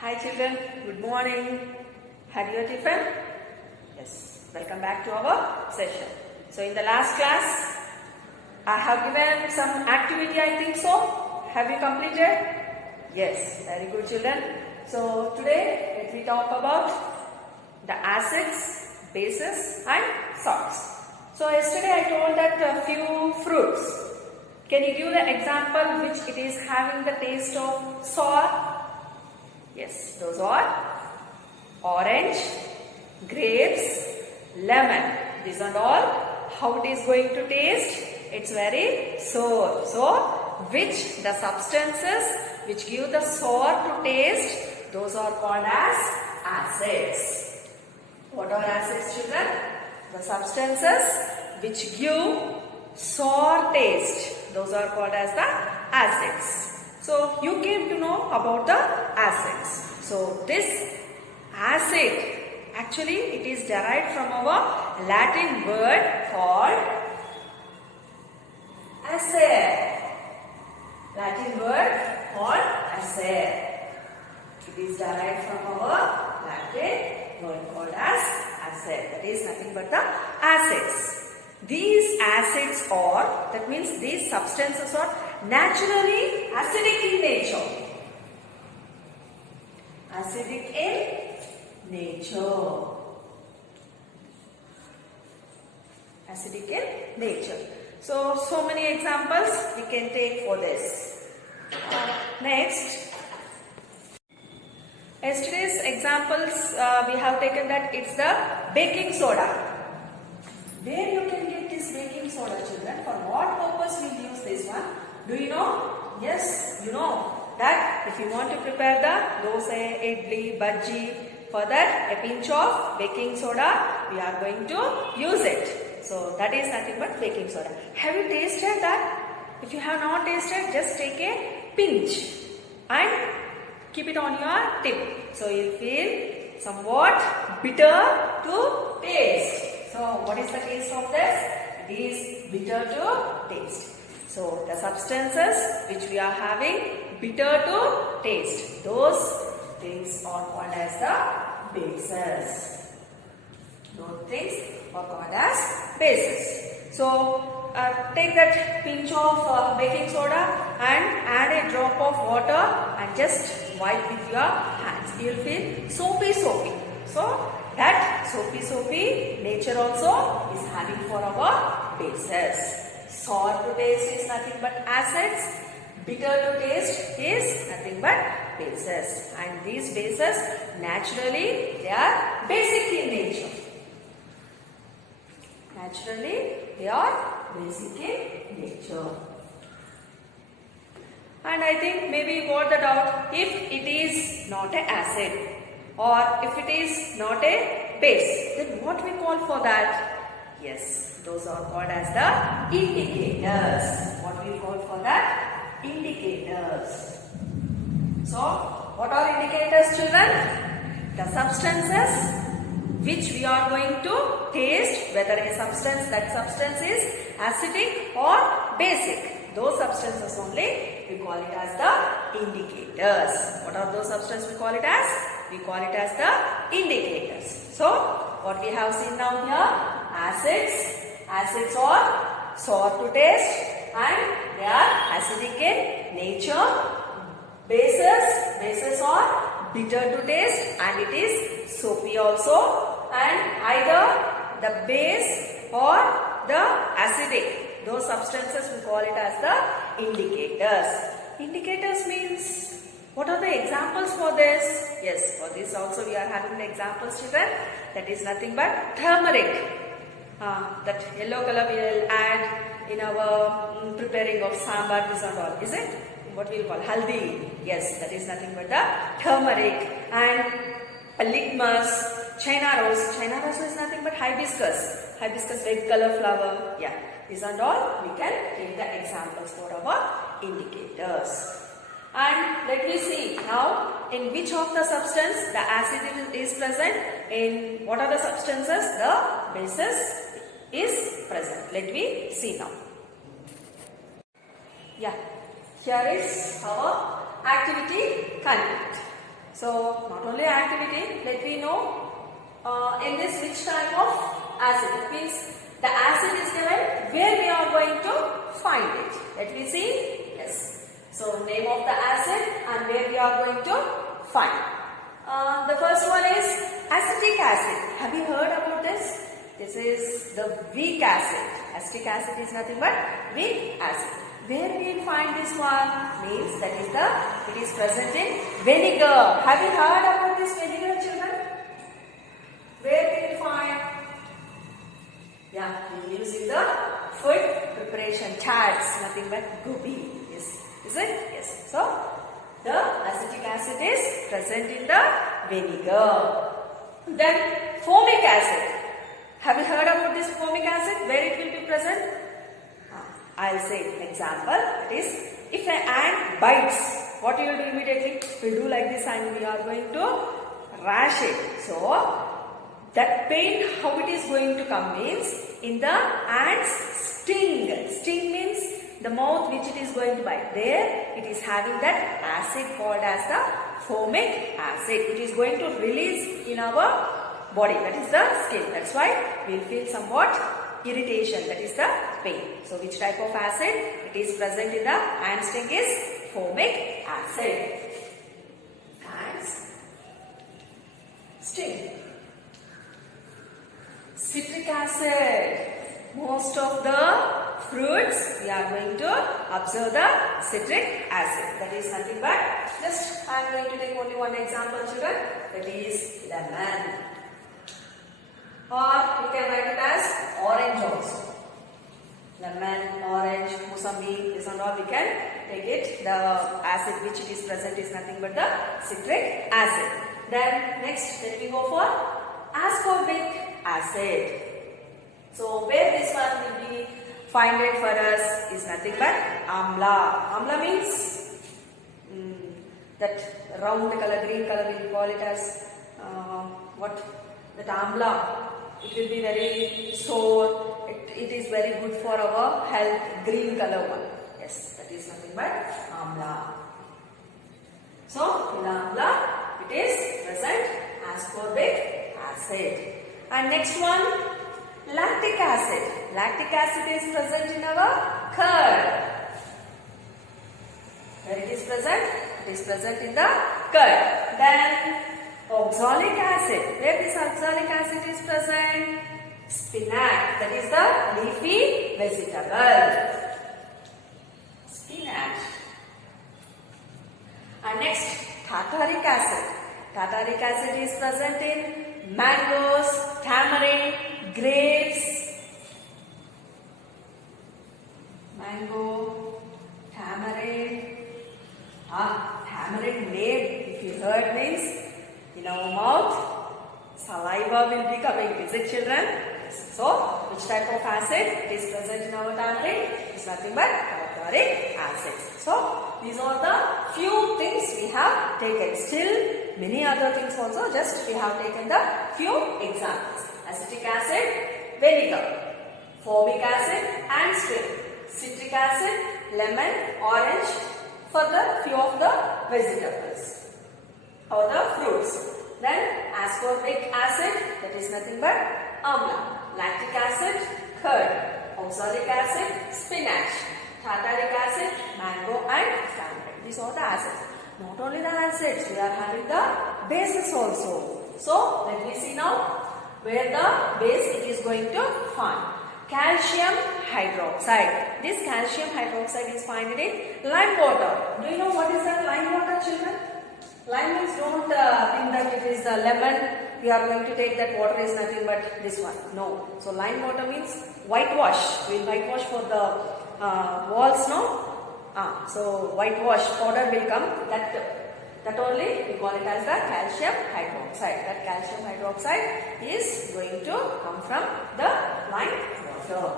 Hi children, good morning. Had your tiffin? Yes, welcome back to our session. So in the last class, I have given some activity, I think so. Have you completed? Yes, very good children. So today, let me talk about the acids, bases and salts. So yesterday I told that a few fruits. Can you give the example which it is having the taste of sour? Yes, those are orange, grapes, lemon. These are all how it is going to taste. It's very sour. So, which the substances which give the sour to taste, those are called as acids. What are acids, children? The substances which give sour taste, those are called as the acids. So, you came to know about the acids. So, this acid, actually it is derived from our Latin word called acid. Latin word called acid. It is derived from our Latin word called as acid. That is nothing but the acids. These acids are, that means these substances are naturally acidic in nature. Acidic in nature. Acidic in nature. So many examples we can take for this. Next, yesterday's examples we have taken that it's the baking soda. Where you can get this baking soda, children? For what purpose we will use this one? Do you know? Yes, you know that if you want to prepare the dosa, idli, bhaji, for that a pinch of baking soda we are going to use it. So that is nothing but baking soda. Have you tasted that? If you have not tasted, just take a pinch and keep it on your tip. So you will feel somewhat bitter to taste. So what is the taste of this? It is bitter to taste. So the substances which we are having bitter to taste, those things are called as the bases. Those things are called as bases. So take that pinch of baking soda and add a drop of water and just wipe with your hands. You will feel soapy. So that soapy nature also is having for our bases. Sour to taste is nothing but acids. Bitter to taste is nothing but bases. And these bases naturally they are basic in nature. Naturally they are basic in nature. And I think maybe you got the doubt, if it is not an acid or if it is not a base, then what we call for that? Yes, those are called as the indicators. What we call for that? Indicators. So, what are indicators, children? The substances which we are going to taste, whether that substance is acidic or basic. Those substances only we call it as the indicators. What are those substances we call it as? We call it as the indicators. So, what we have seen now here? Acids are sour to taste and they are acidic in nature. Bases are bitter to taste and it is soapy also. And either the base or the acidic, those substances we call it as the indicators. Indicators means, what are the examples for this? Yes, for this also we are having the examples, children. That is nothing but turmeric. That yellow color we will add in our preparing of sambar, this and all. Is it? What we will call haldi. Yes, that is nothing but the turmeric. And litmus, China rose. China rose is nothing but hibiscus. Hibiscus red color flower. Yeah, these and all we can take the examples for our indicators. And let me see now in which of the substance the acid is present, in what are the substances the bases is present. Let me see now. Yeah, here is our activity content. So not only activity, let me know in this which type of acid. It means the acid is given, where we are going to find it. Let me see. Yes. So name of the acid and where we are going to find. The first one is acetic acid. Have you heard about this? This is the weak acid. Acetic acid is nothing but weak acid. Where we will find this one means that is it is present in vinegar. Have you heard about this vinegar, children? Where we will find? Yeah, we use in the food preparation chats. Nothing but gobi. Yes, is it? Yes. So the acetic acid is present in the vinegar. Then formic acid. Have you heard about this formic acid? Where it will be present? I'll say example. That is, if an ant bites, what you will do immediately? We'll do like this and we are going to rash it. So that pain, how it is going to come means in the ant's sting. Sting means the mouth which it is going to bite. There it is having that acid called as the formic acid. It is going to release in our body. That is the skin. That's why we will feel somewhat irritation, that is the pain. So which type of acid? It is present in the ant sting is formic acid. Ants sting. Citric acid. Most of the fruits we are going to observe the citric acid. That is nothing but just I am going to take only one example, children. That is lemon. Or you can write it as orange also. Lemon, orange, musambi, this and all we can take it. The acid which it is present is nothing but the citric acid. Then next let me go for ascorbic acid. So where this one will be finded for us is nothing but amla. Amla means that round color, green color, we will call it as what? That amla. It will be very sore. It is very good for our health. Green color one. Yes, that is nothing but amla. So in amla, it is present ascorbic acid. And next one, lactic acid. Lactic acid is present in our curd. Where it is present? It is present in the curd. Then oxalic acid. Where this oxalic acid is present? Spinach. That is the leafy vegetable. Spinach. And next, tartaric acid. Tartaric acid is present in mangoes, tamarind, grapes. Mango, tamarind. Tamarind name, if you heard means in our mouth, saliva will be coming. Is it, children? So, which type of acid is present in our tamarind? It's nothing but tartaric acid. So, these are the few things we have taken. Still, many other things also. Just we have taken the few examples. Acetic acid, vinegar. Formic acid, ant sting. Citric acid, lemon, orange. For the few of the vegetables or the fruits. Then ascorbic acid, that is nothing but amla. Lactic acid, curd. Oxalic acid, spinach. Tartaric acid, mango and tamarind. These are the acids. Not only the acids, we are having the bases also. So let me see now where the base it is going to find. Calcium hydroxide. This calcium hydroxide is found in lime water. Do you know what is that lime water, children? Lime means don't think that it is the lemon. We are going to take that water is nothing but this one. No. So lime water means whitewash. We will whitewash for the walls, no? So whitewash powder will come. That only we call it as the calcium hydroxide. That calcium hydroxide is going to come from the lime water.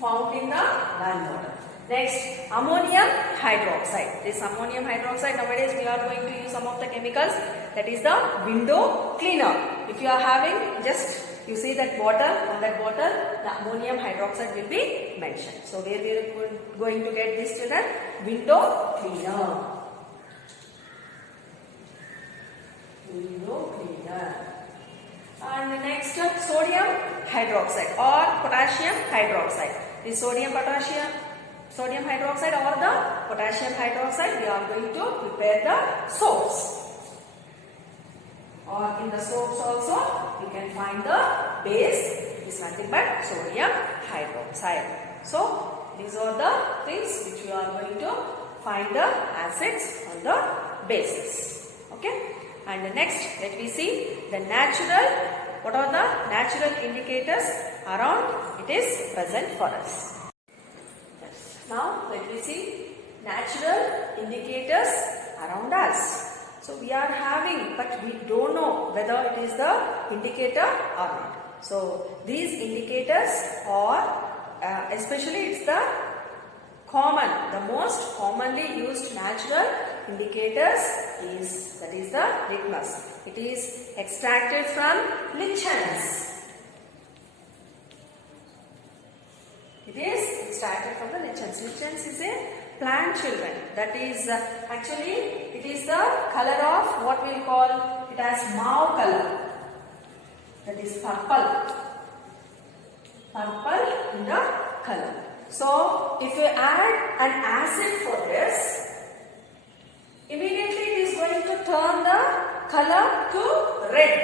Found in the lime water. Next, ammonium hydroxide. This ammonium hydroxide, nowadays we are going to use some of the chemicals. That is the window cleaner. If you are having, just you see that bottle, on that bottle, the ammonium hydroxide will be mentioned. So where we are going to get this, children? Window cleaner. hydroxide or potassium hydroxide. The sodium hydroxide or the potassium hydroxide, we are going to prepare the soaps. Or in the soaps also, we can find the base. It is nothing but sodium hydroxide. So, these are the things which we are going to find the acids on the bases. Okay. And next, let me see the natural. What are the natural indicators around it is present for us. Now, let me see natural indicators around us. So, we are having, but we don't know whether it is the indicator or not. So, these indicators are, especially it's the most commonly used natural indicators is, that is the litmus. It is extracted from lichens. It is extracted from the lichens. Lichens is a plant, children. That is actually it is the color of what we will call it as mauve color. That is purple. Purple in the color. So if you add an acid for this, immediately it is going to turn the color to red.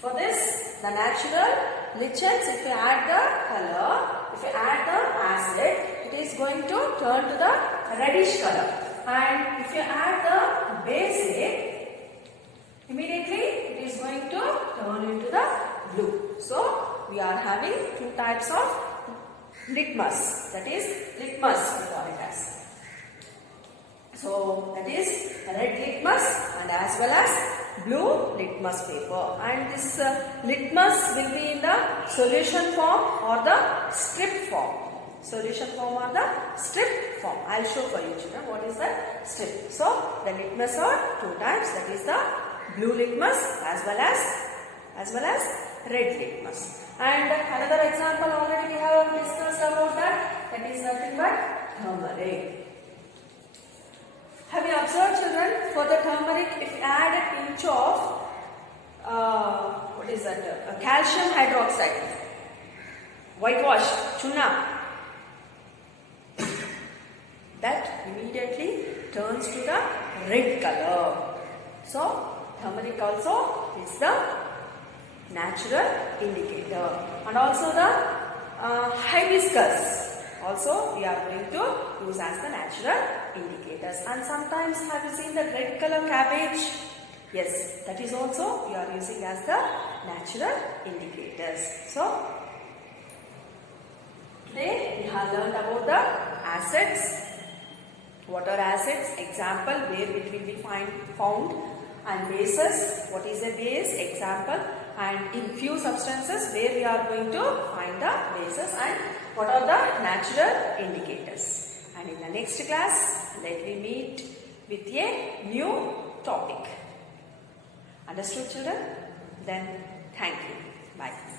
For this, the natural lichens, if you add the color, if you add the acid, it is going to turn to the reddish color. And if you add the basic, immediately it is going to turn into the blue. So, we are having two types of litmus. That is litmus, we call it as. So, that is red litmus and as well as blue litmus paper. And this litmus will be in the solution form or the strip form. Solution form or the strip form. I will show for you, children, what is the strip. So, the litmus are two types. That is the blue litmus as well as red litmus. And another example already we have discussed about that. That is nothing but turmeric. Have you observed, children, for the turmeric, if you add a pinch of what is that? Calcium hydroxide, whitewash, chuna, that immediately turns to the red color. So, turmeric also is the natural indicator. And also the hibiscus also we are going to use as the natural indicators. And sometimes have you seen the red color cabbage? Yes, that is also we are using as the natural indicators. So, today we have learned about the acids. What are acids? Example, where it will be found. And bases, what is a base? Example. And in few substances where we are going to find the bases and what are the natural indicators. And in the next class, let me meet with a new topic. Understood, children? Then thank you. Bye.